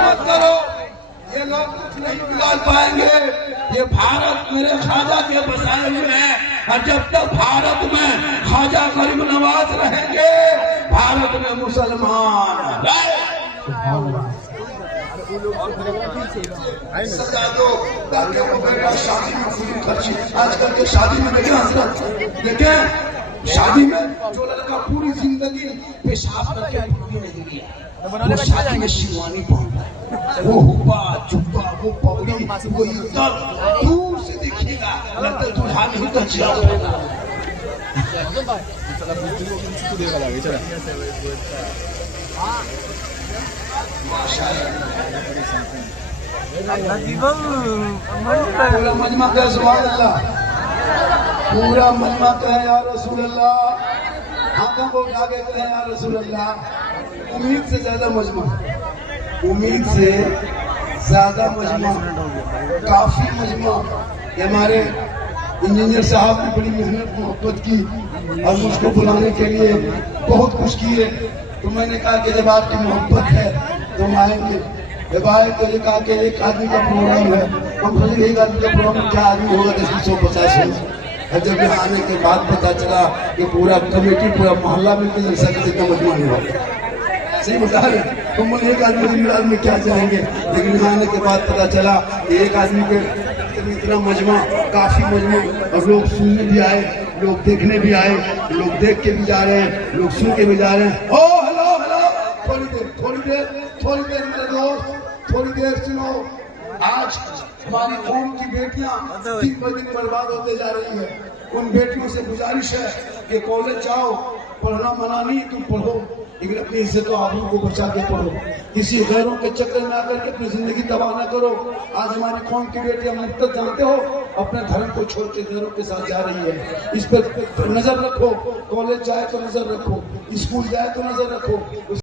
मत करो, ये लोग कुछ नहीं बिगाड़ पाएंगे। ये भारत मेरे ख्वाजा के बसाए हुए हैं, और जब तक भारत में ख्वाजा गरीब नवाज रहेंगे, भारत में मुसलमान सजा दो ताकि वो बेटा शादी में फजूल खर्ची। आजकल के शादी में देखें हजरत, देखें शादी में जो लड़का पूरी जिंदगी पेशाब करके नहीं दिया, वो शादी में शिवानी पहनता है, वो हुब्बा जुब्बा, वो पगड़ी, वो इज्जत दूर से दिखेगा, लगता है दूल्हा नहीं तो चिराग। पूरा मजमा का सुभान अल्लाह, पूरा मजमा का है या रसूल अल्लाह, हाथों को उठा के कहे या रसूल अल्लाह। उम्मीद से ज्यादा मजमा, उम्मीद से ज्यादा मजमा, काफी मजमा। हमारे इंजीनियर साहब ने बड़ी मेहनत मोहब्बत की और मुझको बुलाने के लिए बहुत कुछ किए। तो मैंने कहा कि जब आपकी मोहब्बत है तो आएंगे। जब आए तो ये कहा कि एक आदमी का प्रोग्राम है, हम सोचे एक आदमी का प्रोग्राम क्या आदमी होगा, 150 और जब यहाँ आने के बाद पता चला कि पूरा कमेटी पूरा मोहल्ला मिलकर जैसा कि जितना मजमा नहीं होगा। सही बता रहे, तुम एक आदमी में क्या जाएंगे, लेकिन यहाँ आने के बाद पता चला कि एक आदमी के इतना मजमा, काफी मजमा, और लोग सुनने भी आए, लोग देखने भी आए, लोग देख के भी जा रहे हैं, लोग सुन के भी जा रहे हैं। ओ हेलो हेलो, थोड़ी देर मेरे दोस्त, थोड़ी देर सुनो। आज हमारी कौम की बेटियां दिन ब दिन बर्बाद होते जा रही है। उन बेटियों से गुजारिश है कि कॉलेज जाओ, पढ़ना मना नहीं, तुम पढ़ो, लेकिन अपनी इज्जत और आबरू को बचा के पढ़ो। किसी गैरों के चक्कर में आकर के अपनी जिंदगी तबाह न करो। आज हमारी कौम की बेटियां मुफ्त जानते हो, अपने धर्म को छोड़ के गैरों के साथ जा रही है। इस पर नजर रखो, कॉलेज जाए तो नजर रखो, स्कूल जाए तो नजर रखो।